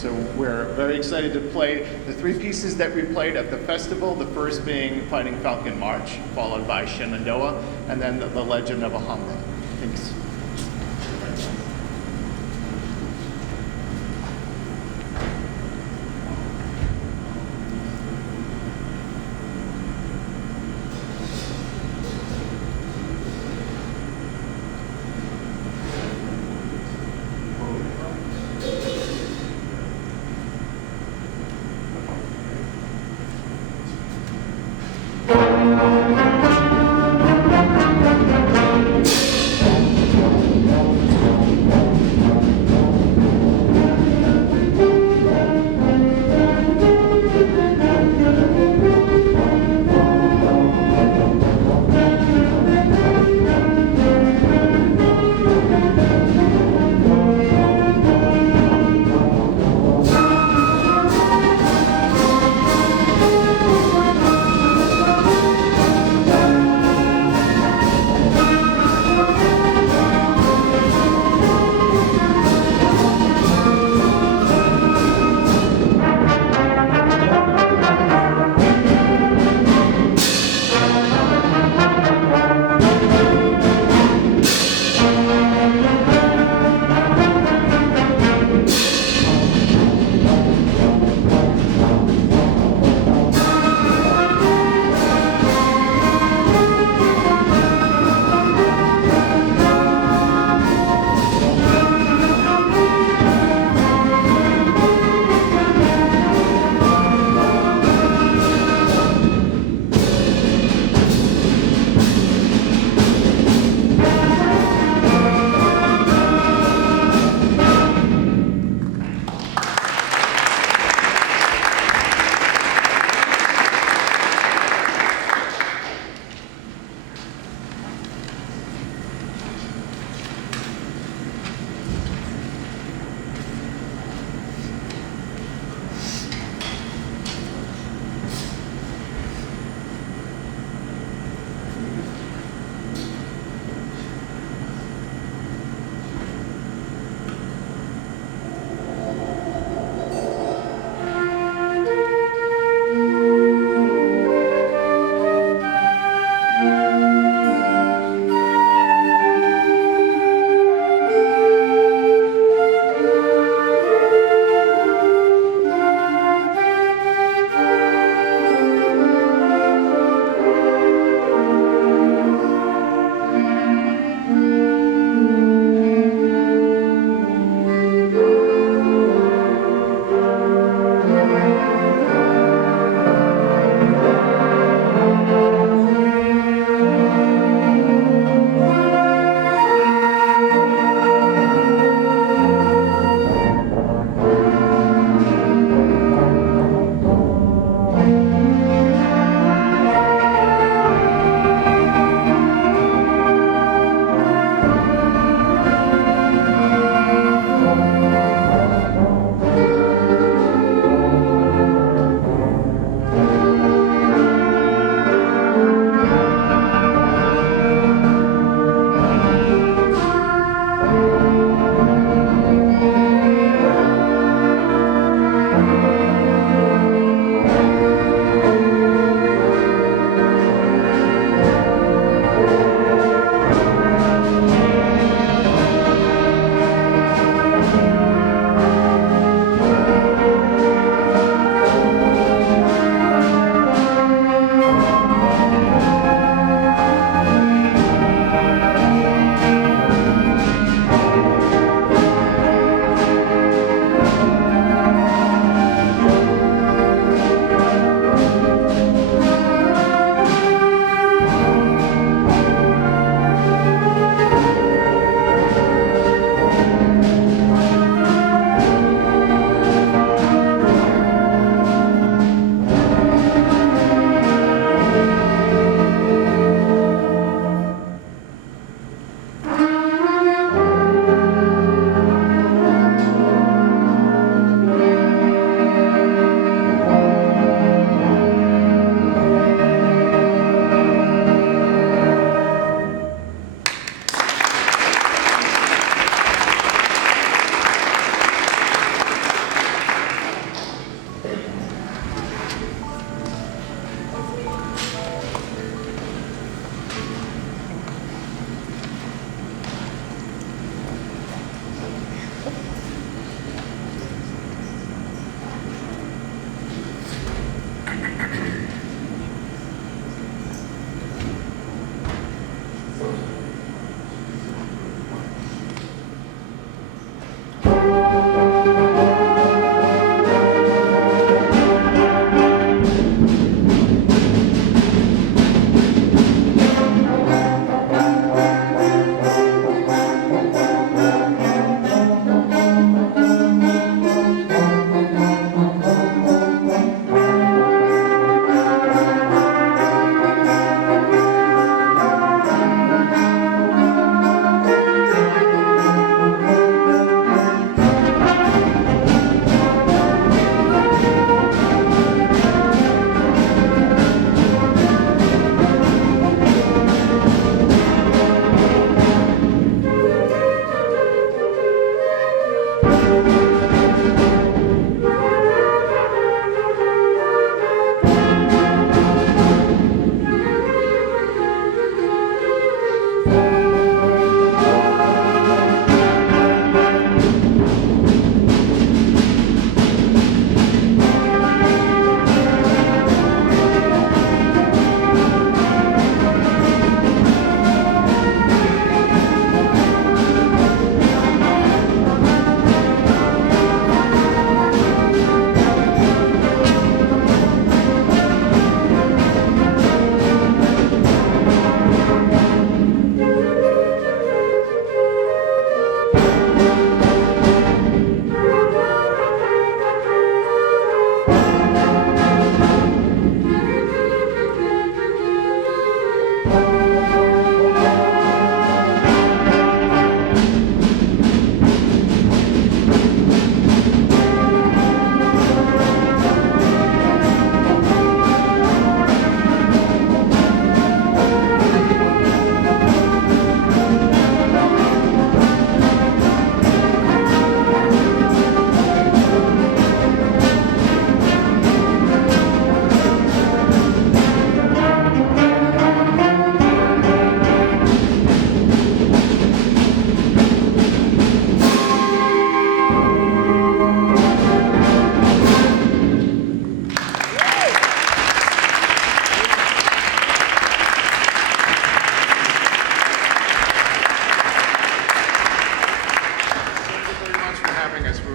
So we're very excited to play the three pieces that we played at the festival, the first being Fighting Falcon March, followed by Shenandoah, and then the Legend of Alhambra. Thanks.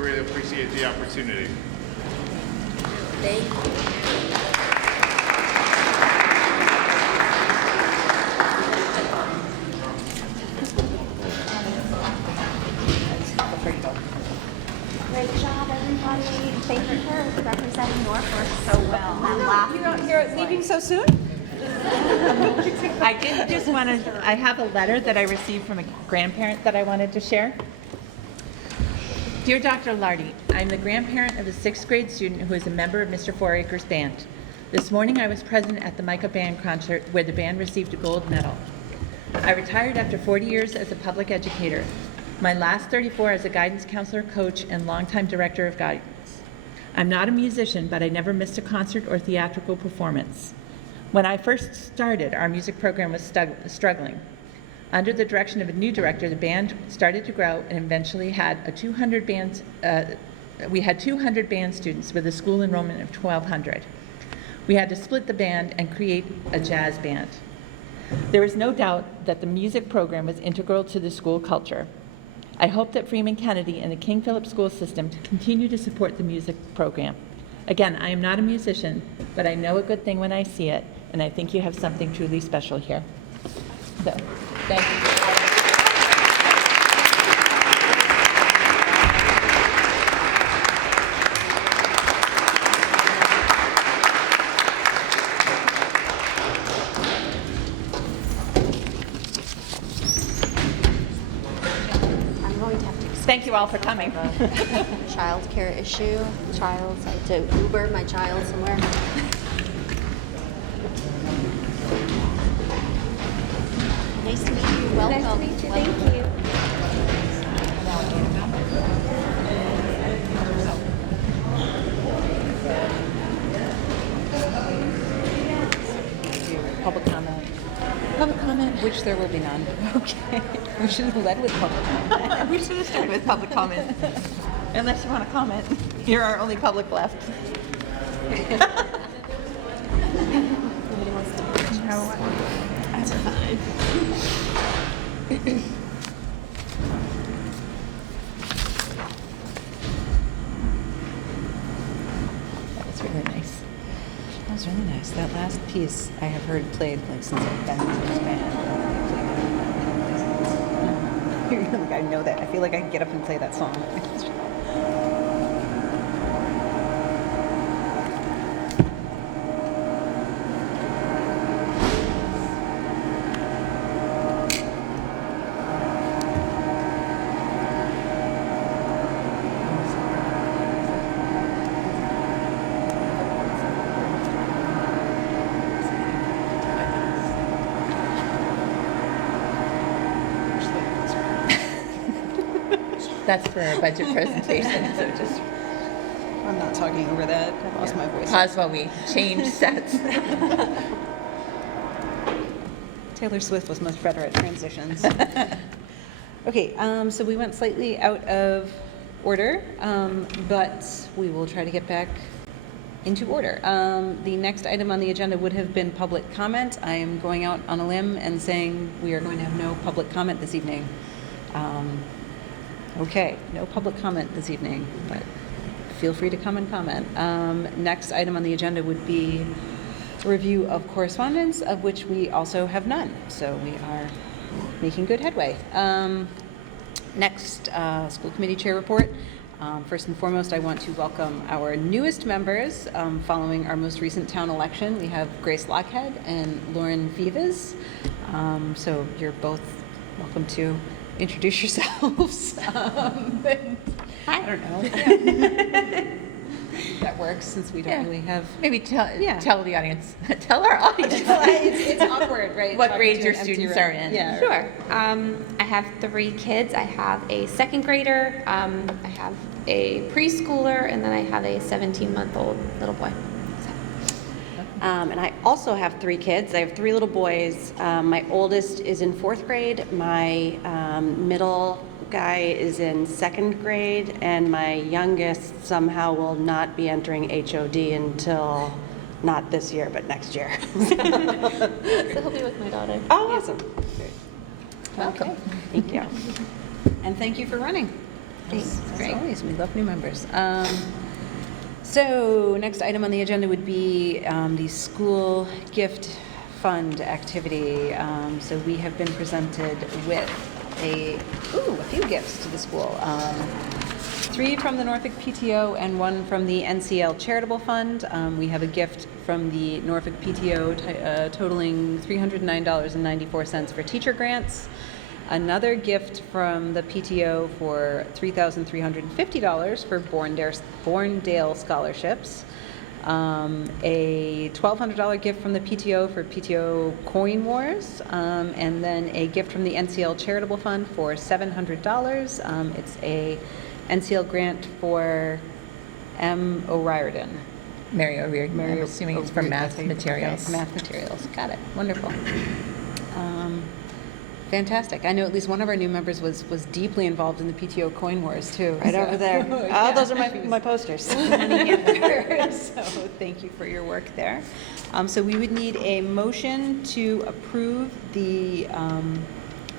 really appreciate the opportunity. Thank you. Great job, everybody. Thank you for representing Norfolk so well. And last You're leaving so soon? I did just want to, I have a letter that I received from a grandparent that I wanted to share. Dear Dr. Lardy, I'm the grandparent of a 6th grade student who is a member of Mr. Foraker's band. This morning I was present at the Micah Band concert where the band received a gold medal. I retired after 40 years as a public educator. My last 34 as a guidance counselor, coach, and longtime director of guidance. I'm not a musician, but I never missed a concert or theatrical performance. When I first started, our music program was struggling. Under the direction of a new director, the band started to grow and eventually had we had 200 band students with a school enrollment of 1,200. We had to split the band and create a jazz band. There is no doubt that the music program was integral to the school culture. I hope that Freeman Kennedy and the King Philip school system continue to support the music program. Again, I am not a musician, but I know a good thing when I see it, and I think you have something truly special here. So, thank you. I'm going to have to Thank you all for coming. child care issue. I have to Uber my child somewhere. Nice to meet you. Welcome. Nice to meet you. Thank you. Public comment, Public comment? which there will be none. Okay. We should have led with public comment. We should have started with public comment. Unless you want to comment. You're our only public left. That's fine. That was really nice. That was really nice. That last piece I have heard played like since I've been in this band. Like, I know that. I feel like I can get up and play that song. That's for our budget presentation, so just I'm not talking over that. I lost my voice. pause while we change sets. Taylor Swift was much better at transitions. Okay, so we went slightly out of order, but we will try to get back into order. The next item on the agenda would have been public comment. I am going out on a limb and saying we are going to have no public comment this evening. Okay, no public comment this evening, but feel free to come and comment. Next item on the agenda would be a review of correspondence, of which we also have none. So we are making good headway. Next, school committee chair report. First and foremost, I want to welcome our newest members following our most recent town election. We have Grace Lockhead and Lauren Vivas. So you're both welcome to introduce yourselves. I don't know. That works since we don't really have. Maybe tell the audience, tell our audience It's awkward, right? what talking grades to your an empty students room. are in. Yeah. Sure. I have 3 kids. I have a 2nd grader, I have a preschooler, and then I have a 17-month-old little boy. And I also have 3 kids. I have 3 little boys. My oldest is in 4th grade. My middle guy is in 2nd grade. And my youngest somehow will not be entering HOD until not this year, but next year. So he'll be with my daughter. Oh, awesome. Welcome. Thank you. And thank you for running. Thanks, As Greg. always, we love new members. So next item on the agenda would be the school gift fund activity. So we have been presented with a few gifts to the school. 3 from the Norfolk PTO and 1 from the NCL Charitable Fund. We have a gift from the Norfolk PTO totaling $309.94 for teacher grants. Another gift from the PTO for $3,350 for Borndale scholarships. A $1,200 gift from the PTO for PTO Coin Wars, and then a gift from the NCL Charitable Fund for $700. It's a NCL grant for M. O'Riordan. Mary O'Riordan, I'm assuming it's for math materials. Okay, math materials, got it, wonderful. Fantastic. I know at least one of our new members was deeply involved in the PTO Coin Wars too. Right so- over there. Oh, Yeah. those are my posters. So thank you for your work there. So we would need a motion to approve the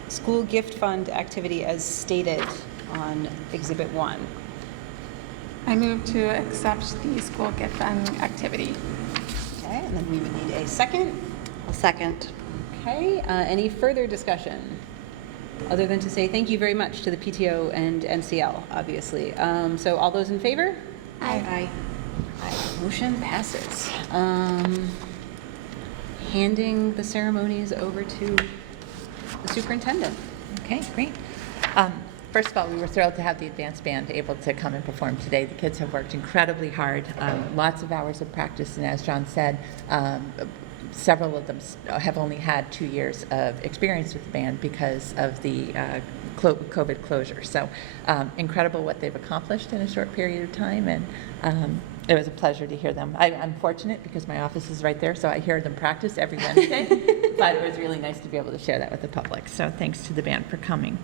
school gift fund activity as stated on Exhibit 1. I move to accept the school gift fund activity. Okay, and then we would need a second. A second. Okay, any further discussion? Other than to say thank you very much to the PTO and NCL, obviously. So all those in favor? Aye. Motion passes. Handing the ceremonies over to the superintendent. Okay, great. First of all, we were thrilled to have the advanced band able to come and perform today. The kids have worked incredibly hard, lots of hours of practice, and as John said, several of them have only had 2 years of experience with the band because of the COVID closure. So incredible what they've accomplished in a short period of time, and it was a pleasure to hear them. I'm fortunate because my office is right there, so I hear them practice every Wednesday, but it was really nice to be able to share that with the public. So thanks to the band for coming.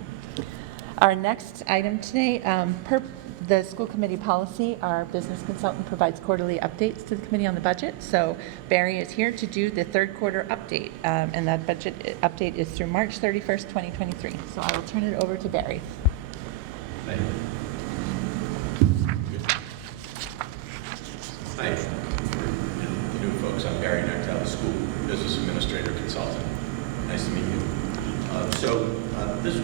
Our next item today, per the school committee policy, our business consultant provides quarterly updates to the committee on the budget. So Barry is here to do the third quarter update, and that budget update is through March 31st, 2023. So I will turn it over to Barry. Thank you. Hi, for the new folks, I'm Barry Nectel, School Business Administrator Consultant. Nice to meet you. This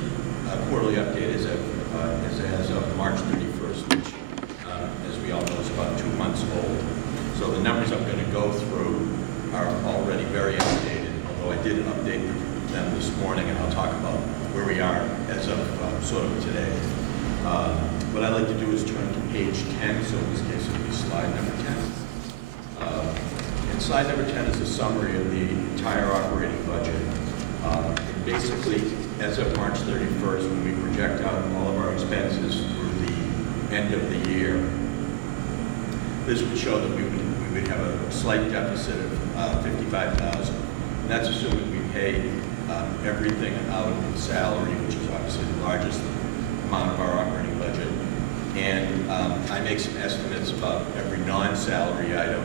quarterly update is as of March 31st, which, as we all know, is about 2 months old. So the numbers I'm going to go through are already very outdated, although I did update them this morning, and I'll talk about where we are as of sort of today. What I'd like to do is turn to page 10, so in this case it will be slide number 10. And slide number 10 is a summary of the entire operating budget. And basically, as of March 31st, when we project out all of our expenses through the end of the year, this would show that we would have a slight deficit of $55,000. And that's assuming we pay everything out in salary, which is obviously the largest amount of our operating budget. And I make some estimates about every non-salary item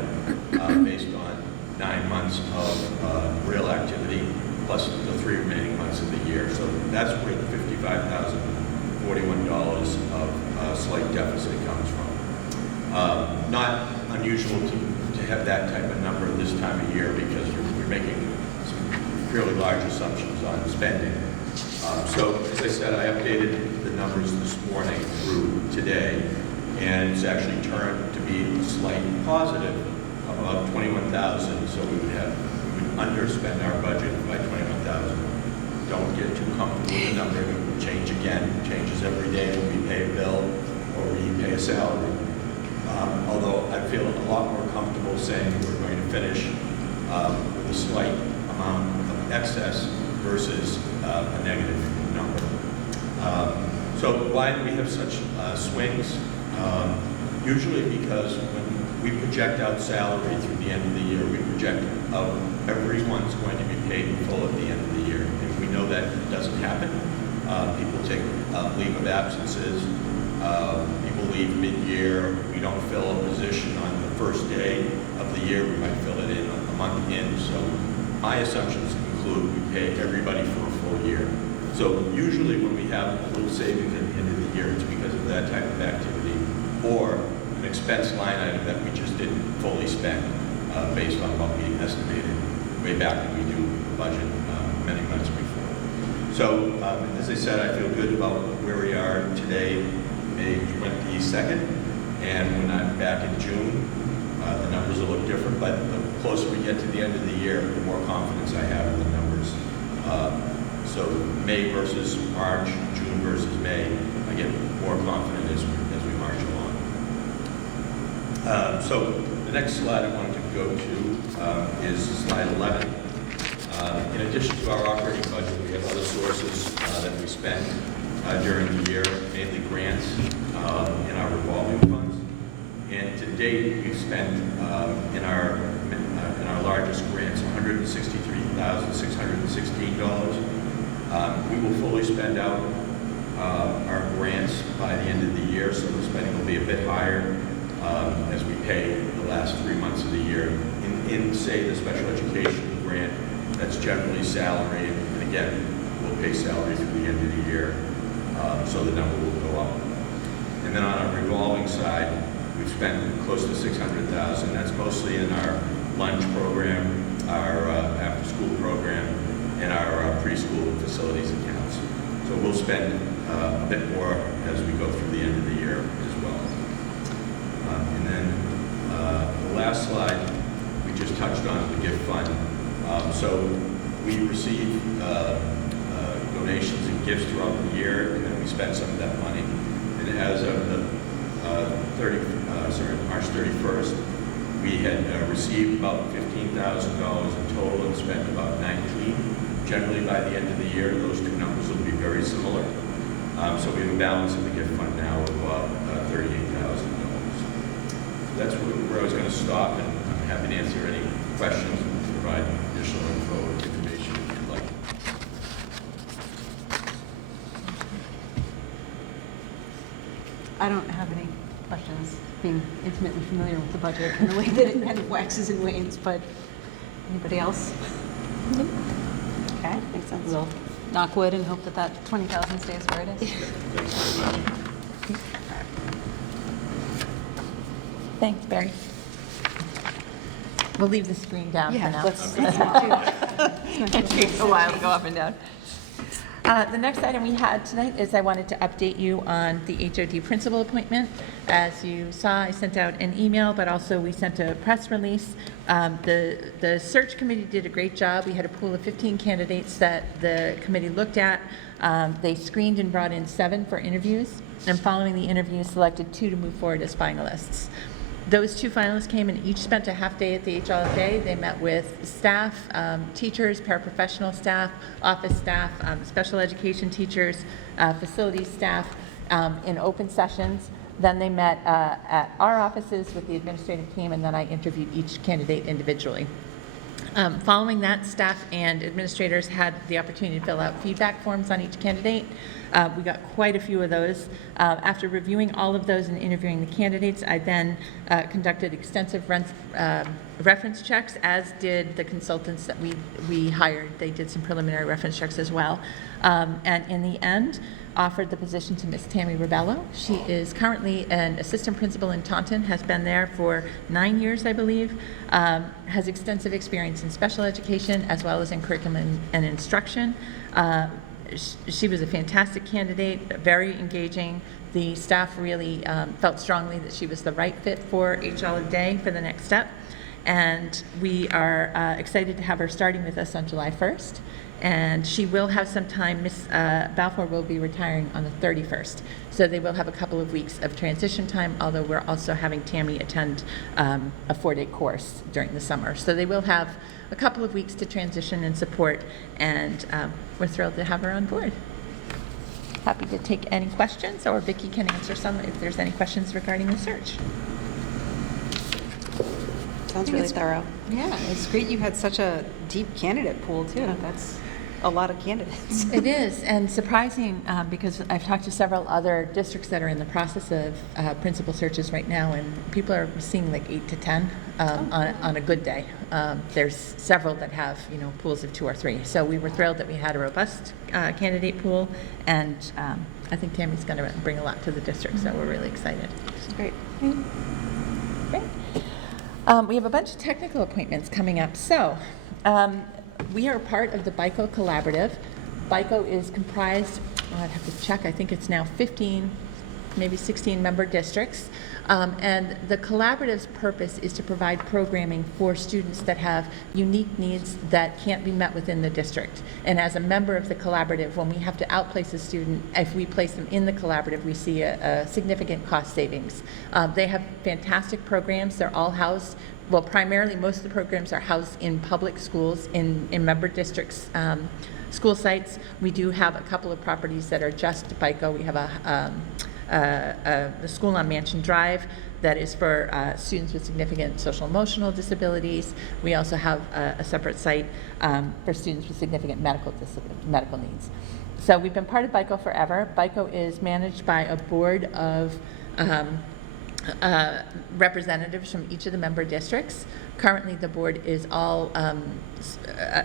based on 9 months of real activity, plus the 3 remaining months of the year. So that's where the $55,041 of slight deficit comes from. Not unusual to have that type of number this time of year because you're making some fairly large assumptions on spending. So as I said, I updated the numbers this morning through today, and it's actually turned to be a slight positive of about $21,000. So we would underspend our budget by $21,000. Don't get too comfortable with the number. It will change again. It changes every day when we pay a bill or we pay a salary. Although I feel a lot more comfortable saying we're going to finish with a slight amount of excess versus a negative number. So why do we have such swings? Usually because when we project out salary through the end of the year, we project out everyone's going to be paid in full at the end of the year. And we know that doesn't happen. People take leave of absences. People leave mid-year. We don't fill a position on the first day of the year. We might fill it in a month in. So my assumptions include we pay everybody for a full year. So usually when we have a little savings at the end of the year, it's because of for that type of activity, or an expense line item that we just didn't fully spend based on what we estimated way back when we do the budget many months before. So, as I said, I feel good about where we are today, May 22nd, and when I'm back in June, the numbers will look different, but the closer we get to the end of the year, the more confidence I have in the numbers. So May versus March, June versus May, I get more confident as we march along. So the next slide I wanted to go to is slide 11. In addition to our operating budget, we have other sources that we spend during the year, mainly grants in our revolving funds. And to date, we've spent in our largest grants $163,616. We will fully spend out our grants by the end of the year, so the spending will be a bit higher as we pay the last 3 months of the year. In say, the special education grant, that's generally salary, and again, we'll pay salary through the end of the year, so the number will go up. And then on our revolving side, we've spent close to $600,000. That's mostly in our lunch program, our after-school program, and our preschool facilities accounts. So we'll spend a bit more as we go through the end of the year as well. And then the last slide, we just touched on the gift fund. So we receive donations and gifts throughout the year, and then we spend some of that money. And as of the March 31st, we had received about $15,000 in total and spent about $19,000. Generally, by the end of the year, those two numbers will be very similar. So we have a balance in the gift fund now of about $38,000. So that's where I was going to stop, and I'm happy to answer any questions and provide additional info or information if you'd like. I don't have any questions, being intimately familiar with the budget and the way that it kind of waxes and wanes, but anybody else? Okay, Makes sense. we'll knock wood and hope that that 20,000 stays where it is. Thanks, Barry. We'll leave the screen down for now. let's It takes a while to go up and down. The next item we had tonight is I wanted to update you on the HOD principal appointment. As you saw, I sent out an email, but also we sent a press release. The search committee did a great job. We had a pool of 15 candidates that the committee looked at. They screened and brought in 7 for interviews, and following the interviews, selected 2 to move forward as finalists. Those 2 finalists came and each spent a half day at the HLFA. They met with staff, teachers, paraprofessional staff, office staff, special education teachers, facilities staff in open sessions. Then they met at our offices with the administrative team, and then I interviewed each candidate individually. Following that, staff and administrators had the opportunity to fill out feedback forms on each candidate. We got quite a few of those. After reviewing all of those and interviewing the candidates, I then conducted extensive reference checks, as did the consultants that we hired. They did some preliminary reference checks as well. And in the end, offered the position to Miss Tammy Ribello. She is currently an assistant principal in Taunton, has been there for 9 years, I believe, has extensive experience in special education as well as in curriculum and instruction. She was a fantastic candidate, very engaging. The staff really felt strongly that she was the right fit for HL of Day for the next step. And we are excited to have her starting with us on July 1st. And she will have some time. Miss Balfour will be retiring on the 31st. So they will have a couple of weeks of transition time, although we're also having Tammy attend a 4-day course during the summer. So they will have a couple of weeks to transition and support, and we're thrilled to have her on board. Happy to take any questions, or Vicki can answer some if there's any questions regarding the search. Sounds really thorough. Yeah, it's great you had such a deep candidate pool, too. That's a lot of candidates. It is, and surprising, because I've talked to several other districts that are in the process of principal searches right now, and people are seeing like 8 to 10 on a good day. There's several that have, pools of 2 or 3. So we were thrilled that we had a robust candidate pool, and I think Tammy's going to bring a lot to the district, so we're really excited. Great. Great. We have a bunch of technical appointments coming up. So we are part of the BICO Collaborative. BICO is comprised, I'd have to check, I think it's now 15, maybe 16 member districts. And the collaborative's purpose is to provide programming for students that have unique needs that can't be met within the district. And as a member of the collaborative, when we have to outplace a student, if we place them in the collaborative, we see a significant cost savings. They have fantastic programs. They're all housed, well, primarily most of the programs are housed in public schools, in member districts, school sites. We do have a couple of properties that are just BICO. We have the school on Mansion Drive that is for students with significant social emotional disabilities. We also have a separate site for students with significant medical needs. So we've been part of BICO forever. BICO is managed by a board of representatives from each of the member districts. Currently, the board is all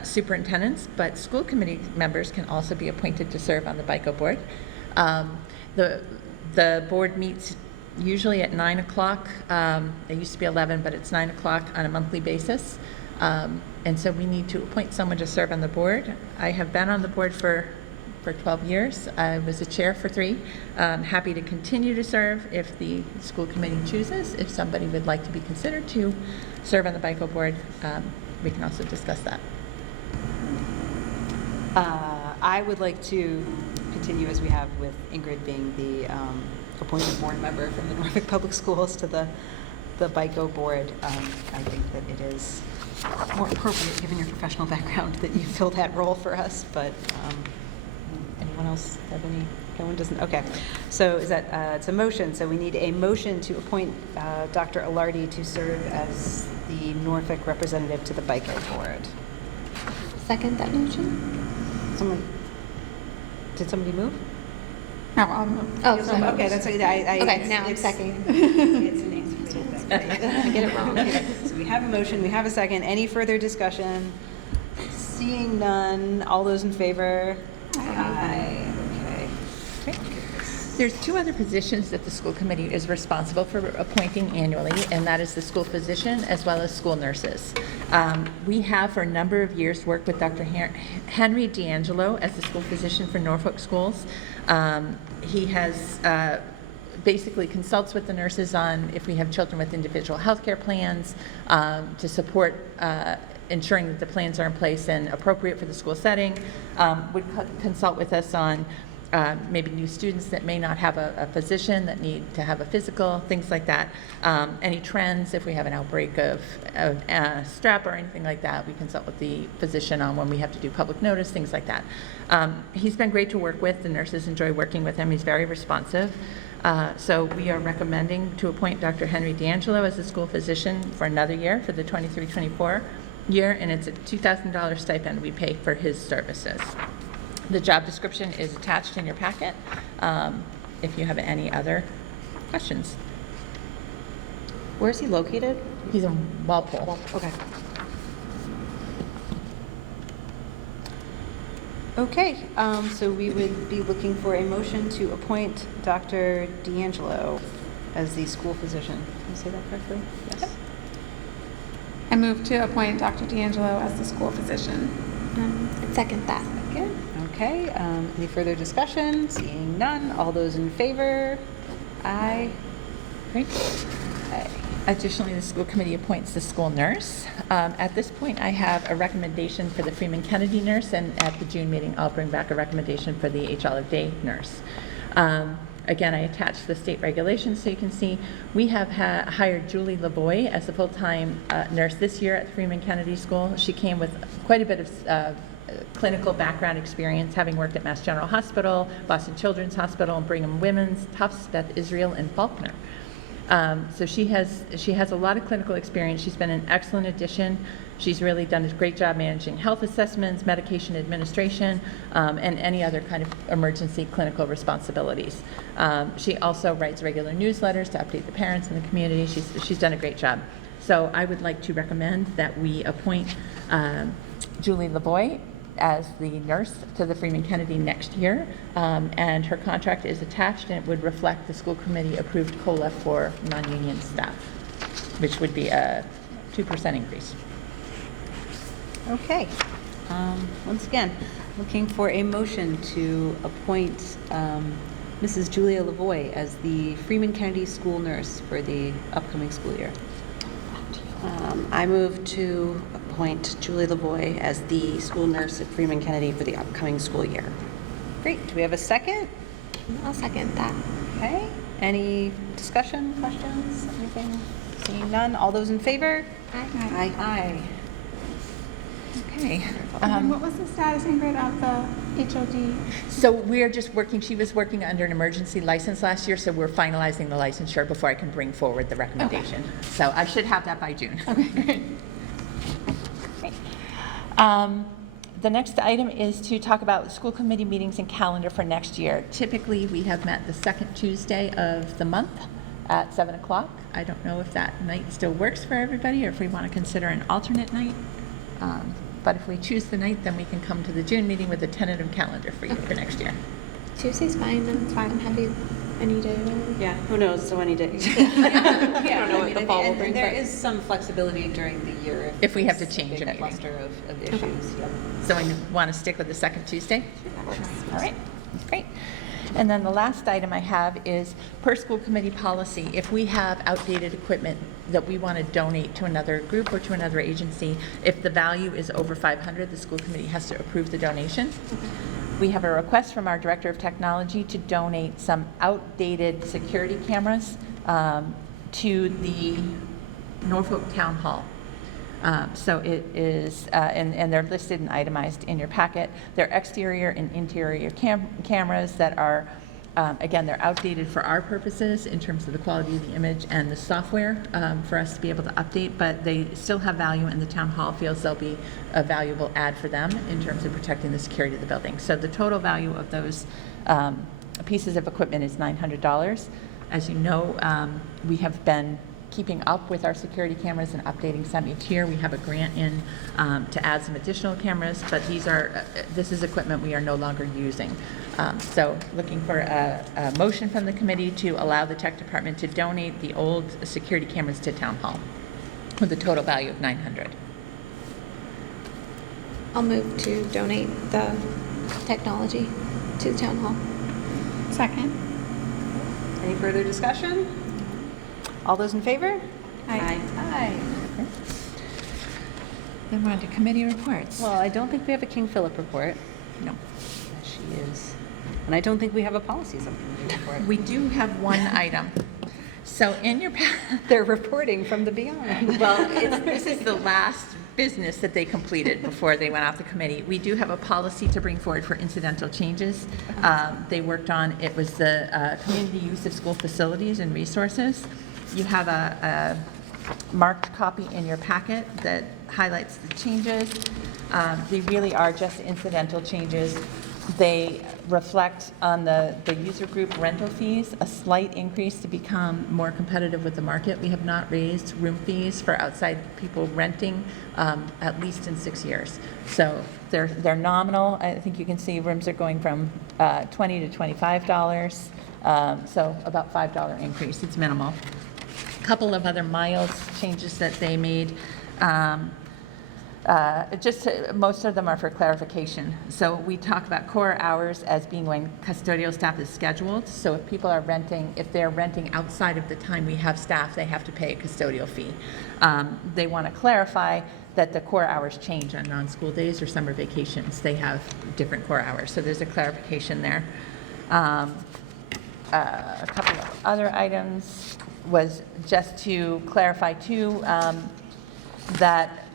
superintendents, but school committee members can also be appointed to serve on the BICO board. The board meets usually at 9 o'clock. It used to be 11, but it's 9 o'clock on a monthly basis. And so we need to appoint someone to serve on the board. I have been on the board for 12 years. I was a chair for 3. Happy to continue to serve if the school committee chooses. If somebody would like to be considered to serve on the BICO board, we can also discuss that. I would like to continue as we have with Ingrid being the appointed board member from the Norfolk Public Schools to the BICO board. I think that it is more appropriate, given your professional background, that you fill that role for us. But anyone else have any? No one doesn't. Okay. So is that it's a motion? So we need a motion to appoint Dr. Alardi to serve as the Norfolk representative to the BICO board. Second that motion? Did somebody move? No, I'll move. Oh, sorry. Okay, that's okay. Okay, now I'm second. It's an answer. I get it wrong. So we have a motion, we have a second. Any further discussion? Seeing none, all those in favor? Aye. Okay. There's 2 other positions that the school committee is responsible for appointing annually, and that is the school physician as well as school nurses. We have for a number of years worked with Dr. Henry D'Angelo as the school physician for Norfolk schools. He has basically consults with the nurses on if we have children with individual health care plans to support ensuring that the plans are in place and appropriate for the school setting. Would consult with us on maybe new students that may not have a physician that need to have a physical, things like that. Any trends, if we have an outbreak of strep or anything like that, we consult with the physician on when we have to do public notice, things like that. He's been great to work with. The nurses enjoy working with him. He's very responsive. So we are recommending to appoint Dr. Henry D'Angelo as the school physician for another year for the 23-24 year, and it's a $2,000 stipend we pay for his services. The job description is attached in your packet if you have any other questions. Where is he located? He's in Walpole. Okay. Okay, so we would be looking for a motion to appoint Dr. D'Angelo as the school physician. Did I say that correctly? Yes. I move to appoint Dr. D'Angelo as the school physician. Second that. Good. Okay, any further discussion? Seeing none, all those in favor? Aye. Great. Okay. Additionally, the school committee appoints the school nurse. At this point, I have a recommendation for the Freeman Kennedy nurse, and at the June meeting, I'll bring back a recommendation for the H. Olive Day nurse. Again, I attached the state regulations so you can see. We have hired Julie LaVoy as a full-time nurse this year at Freeman Kennedy School. She came with quite a bit of clinical background experience, having worked at Mass General Hospital, Boston Children's Hospital, and Brigham Women's, Tufts, Beth Israel, and Faulkner. So she has a lot of clinical experience. She's been an excellent addition. She's really done a great job managing health assessments, medication administration, and any other kind of emergency clinical responsibilities. She also writes regular newsletters to update the parents and the community. She's done a great job. So I would like to recommend that we appoint Julie Lavoie as the nurse to the Freeman Kennedy next year, and her contract is attached, and it would reflect the school committee approved COLA for non-union staff, which would be a 2% increase. Okay. Once again, looking for a motion to appoint Mrs. Julia Lavoie as the Freeman Kennedy school nurse for the upcoming school year. I move to appoint Julie Lavoie as the school nurse at Freeman Kennedy for the upcoming school year. Great. Do we have a second? I'll second that. Okay. Any discussion, questions, anything? Seeing none. All those in favor? Aye. Aye. Okay. And what was the status and grade of the HOD? So we're just working, she was working under an emergency license last year, so we're finalizing the licensure before I can bring forward the recommendation. So I should have that by June. Okay, great. Great. The next item is to talk about school committee meetings and calendar for next year. Typically, we have met the second Tuesday of the month at 7 o'clock. I don't know if that night still works for everybody, or if we want to consider an alternate night. But if we choose the night, then we can come to the June meeting with a tentative calendar for you for next year. Tuesday's fine. It's fine. I'm happy any day. Yeah, who knows, so any day. Yeah, don't know what the fall will bring, there but- is some flexibility during the year If we have to there's change big a meeting. cluster of issues. Yep. So we want to stick with the second Tuesday? All right, great. And then the last item I have is per school committee policy. If we have outdated equipment that we want to donate to another group or to another agency, if the value is over 500, the school committee has to approve the donation. We have a request from our Director of Technology to donate some outdated security cameras to the Norfolk Town Hall. So it is, and they're listed and itemized in your packet. They're exterior and interior cameras that are, again, they're outdated for our purposes in terms of the quality of the image and the software for us to be able to update, but they still have value, and the town hall feels they'll be a valuable add for them in terms of protecting the security of the building. So the total value of those pieces of equipment is $900. As you know, we have been keeping up with our security cameras and updating some each year. We have a grant in to add some additional cameras, but this is equipment we are no longer using. So looking for a motion from the committee to allow the tech department to donate the old security cameras to town hall with a total value of $900. I'll move to donate the technology to the town hall. Second. Any further discussion? All those in favor? Aye. Aye. Then we're on to committee reports. Well, I don't think we have a King Philip report. No. She is. And I don't think we have a policy subcommittee report. We do have one item. So in your They're reporting from the beyond. Well, this is the last business that they completed before they went off the committee. We do have a policy to bring forward for incidental changes. They worked on, it was the community use of school facilities and resources. You have a marked copy in your packet that highlights the changes. They really are just incidental changes. They reflect on the user group rental fees, a slight increase to become more competitive with the market. We have not raised room fees for outside people renting at least in 6 years. So they're nominal. I think you can see rooms are going from $20 to $25. So about $5 increase. It's minimal. A couple of other mild changes that they made. Most of them are for clarification. So we talk about core hours as being when custodial staff is scheduled. So if people are renting, if they're renting outside of the time we have staff, they have to pay a custodial fee. They want to clarify that the core hours change on non-school days or summer vacations. They have different core hours. So there's a clarification there. A couple of other items was just to clarify too, that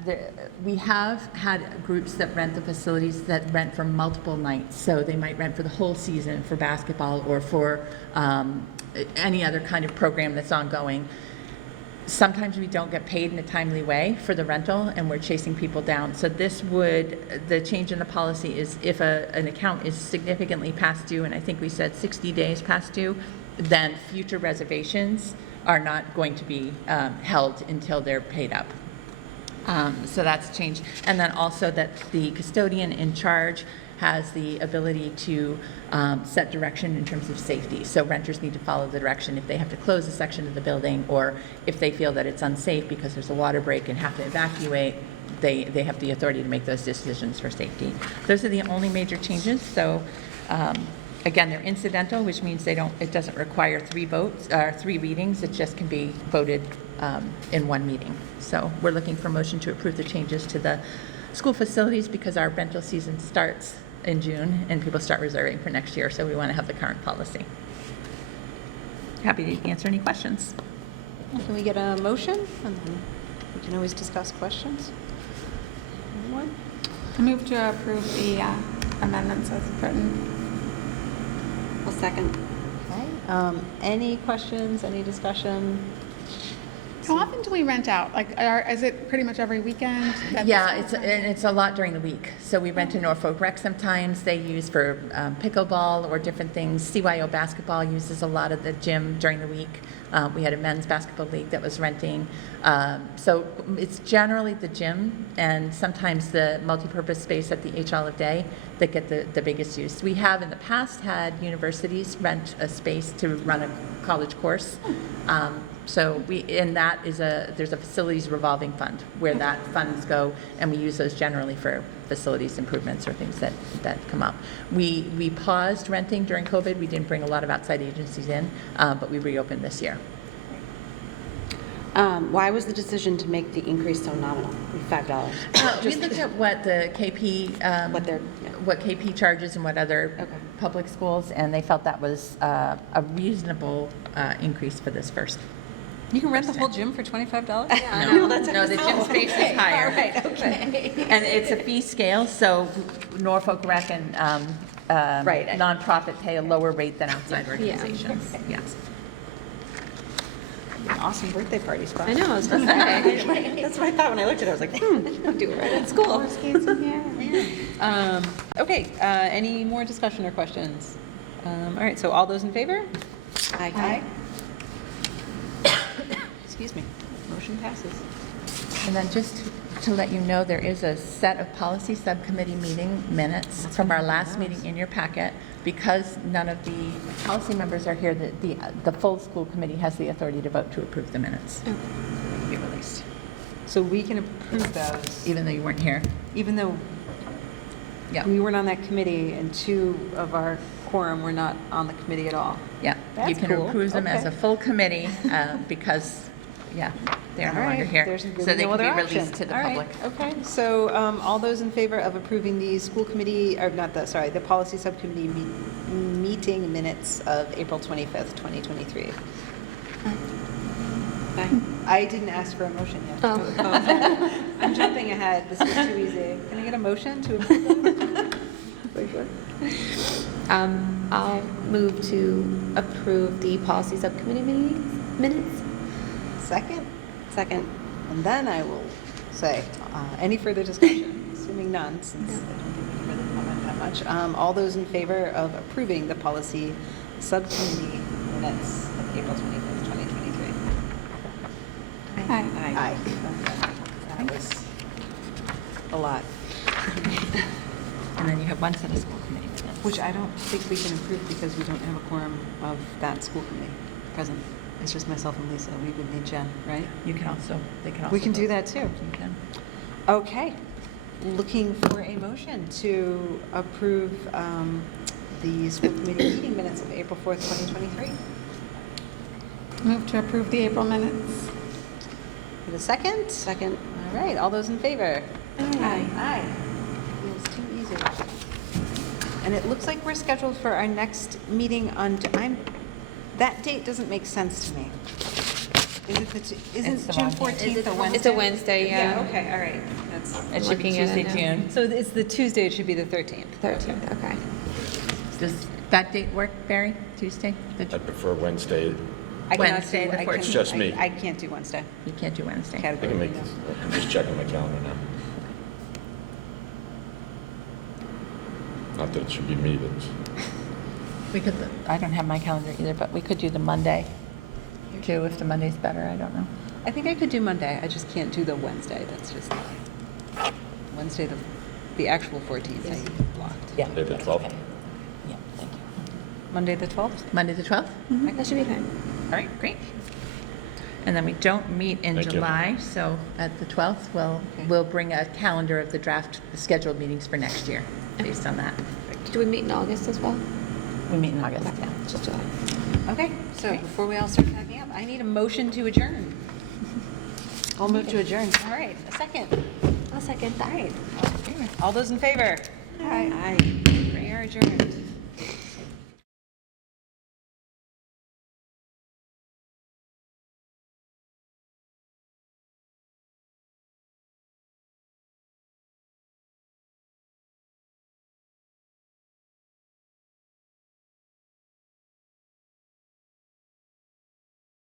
we have had groups that rent the facilities that rent for multiple nights. So they might rent for the whole season for basketball or for any other kind of program that's ongoing. Sometimes we don't get paid in a timely way for the rental, and we're chasing people down. So the change in the policy is if an account is significantly past due, and I think we said 60 days past due, then future reservations are not going to be held until they're paid up. So that's changed. And then also that the custodian in charge has the ability to set direction in terms of safety. So renters need to follow the direction if they have to close a section of the building, or if they feel that it's unsafe because there's a water break and have to evacuate, they have the authority to make those decisions for safety. Those are the only major changes. So again, they're incidental, which means it doesn't require 3 readings. It just can be voted in one meeting. So we're looking for motion to approve the changes to the school facilities because our rental season starts in June and people start reserving for next year, so we want to have the current policy. Happy to answer any questions. Can we get a motion? And then we can always discuss questions. Anyone? I move to approve the amendments as written. I'll second. Okay. Any questions, any discussion? How often do we rent out? Like, is it pretty much every weekend? Yeah, it's a lot during the week. So we rent to Norfolk Rec sometimes. They use for pickleball or different things. CYO basketball uses a lot of the gym during the week. We had a men's basketball league that was renting. So it's generally the gym and sometimes the multipurpose space at the H Olive Day that get the biggest use. We have in the past had universities rent a space to run a college course. So there's a facilities revolving fund where that funds go, and we use those generally for facilities improvements or things that come up. We paused renting during COVID. We didn't bring a lot of outside agencies in, but we reopened this year. Why was the decision to make the increase so nominal, $5? We looked at what the KP, what KP charges and what other public schools, and they felt that was a reasonable increase for this first. You can rent the whole gym for $25? No, the gym space is higher. All right, okay. And it's a fee scale, so Norfolk Rec and nonprofit pay a lower rate than outside organizations. Yes. An awesome birthday party spot. I know, I was going to say. That's what I thought when I looked at it. I was like, I'll do it right at school. Okay, any more discussion or questions? All right, so all those in favor? Aye. Excuse me, motion passes. And then just to let you know, there is a set of policy subcommittee meeting minutes from our last meeting in your packet. Because none of the policy members are here, the full school committee has the authority to vote to approve the minutes. To be released. So we can approve those, Even though you weren't here. even though Yeah. we weren't on that committee and 2 of our quorum were not on the committee at all. Yeah. You That's can cool. approve them as Okay. a full committee because, they're no longer here. There's So really they no can be other released option. to the All right, public. okay, so all those in favor of approving the school committee, or not the policy subcommittee meeting minutes of April 25th, 2023? Aye. I didn't ask for a motion yet. Oh. I'm jumping ahead, this is too easy. Can I get a motion to approve them? I'll move to approve the policy subcommittee minutes. Second? Second. And then I will say, any further discussion? Assuming none, since I don't think we can really comment that much. All those in favor of approving the policy subcommittee minutes of April 25th, 2023? Aye. Aye. That was a lot, And then you have one set of school committee minutes. which I don't think we can approve because we don't have a quorum of that school committee present. It's just myself and Lisa. We would need Jen, right? They can also. We can do that too. You can. Okay. Looking for a motion to approve the school committee meeting minutes of April 4th, 2023. Move to approve the April minutes. Get a second? Second. All right, all those in favor? Aye. Aye. Feels too easy. And it looks like we're scheduled for our next meeting on, that date doesn't make sense to me. Is it It's isn't the June wrong date. 14th a Wednesday? It's a Wednesday, yeah. Okay, all right. That's, It should be Looking at Tuesday, it now. June. so it's the Tuesday, it should be the 13th. 13th, okay. Just That date work, Barry? Tuesday? I prefer Wednesday. I cannot Wednesday, do- the I 14th. can- It's just me. I can't do Wednesday. You can't do Wednesday. I can Category. make, I'm just checking my calendar now. Not that it should be me, but We could, I don't have my calendar either, but we could do the Monday too, if the Monday's better, I don't know. I think I could do Monday. I just can't do the Wednesday. That's just Wednesday, the actual 14th. I blocked. Yeah. Monday the 12th. Yeah, thank you. Monday the 12th. Monday the 12th? That should be fine. All right, great. And then we don't meet in Thank you. July, so at the 12th, we'll bring a calendar of the scheduled meetings for next year, based on that. Do we meet in August as well? We meet in August, yeah. Just July. Okay, so before we all start packing up, I need a motion to adjourn. I'll move to adjourn. All right, a second. I'll second that. All those in favor? Aye. We are adjourned.